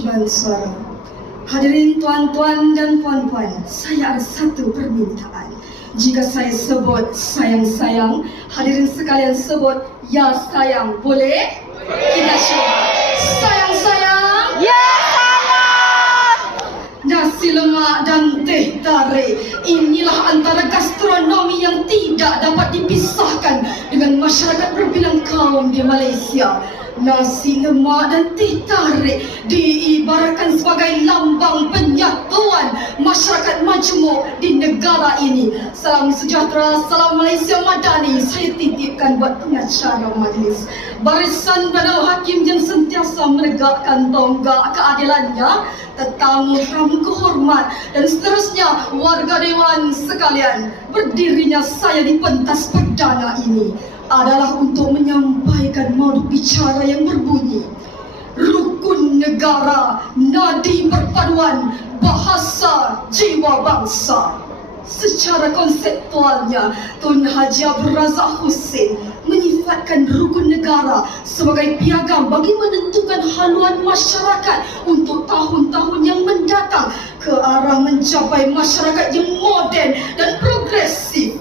paduan suara. Hadirin tuan-tuan dan puan-puan, saya ada satu permintaan. Jika saya sebut sayang-sayang, hadirin sekalian sebut ya sayang. Boleh? Kita cuba. Sayang-sayang. Ya sayang! Nasi lemak dan teh tarik Inilah antara gastronomi yang tidak dapat dipisahkan Dengan masyarakat berbilang kaum di Malaysia Nasi lemak dan teh tarik diibaratkan sebagai lambang penyatuan masyarakat majmuk di negara ini. Salam sejahtera, salam Malaysia Madani. Saya titipkan buat pengacara majlis. Barisan panel hakim yang sentiasa menegakkan tonggak keadilannya, tetamu tamu kehormat dan seterusnya warga dewan sekalian. Berdirinya saya di pentas perdana ini adalah untuk menyampaikan modu bicara yang berbunyi Rukun negara, nadi perpaduan, bahasa jiwa bangsa Secara konseptualnya, Tun Haji Abdul Razak Hussein menyifatkan rukun negara sebagai piagam bagi menentukan haluan masyarakat untuk tahun-tahun yang mendatang ke arah mencapai masyarakat yang moden dan progresif.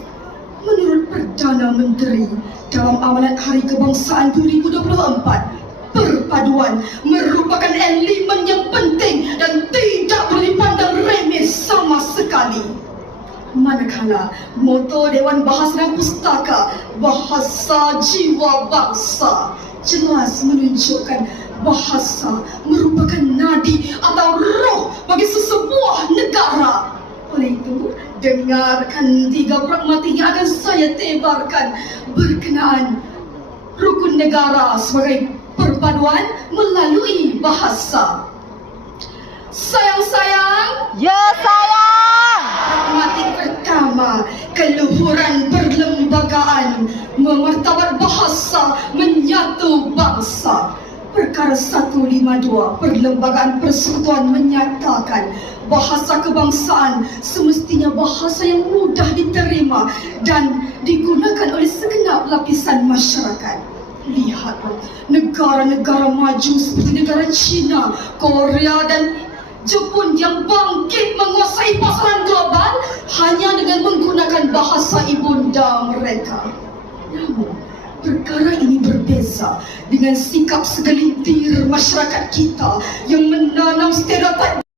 Menurut Perdana Menteri dalam Amanat Hari Kebangsaan 2024, perpaduan merupakan elemen yang penting dan tidak boleh dipandang remeh sama sekali. Manakala moto Dewan Bahasa dan Pustaka Bahasa Jiwa Bangsa jelas menunjukkan bahasa merupakan nadi atau roh bagi sesebuah negara. Oleh itu, dengarkan tiga pragmatik yang akan saya tebarkan berkenaan rukun negara sebagai perpaduan melalui bahasa. Sayang-sayang, Ya memartabat bahasa, menyatu bangsa. Perkara 152 Perlembagaan Persekutuan menyatakan bahasa kebangsaan semestinya bahasa yang mudah diterima dan digunakan oleh segenap lapisan masyarakat. Lihatlah negara-negara maju seperti negara China, Korea dan Jepun yang bangkit menguasai pasaran global hanya dengan menggunakan bahasa ibunda mereka. Namun, perkara ini berbeza dengan sikap segelintir masyarakat kita yang menanam stereotip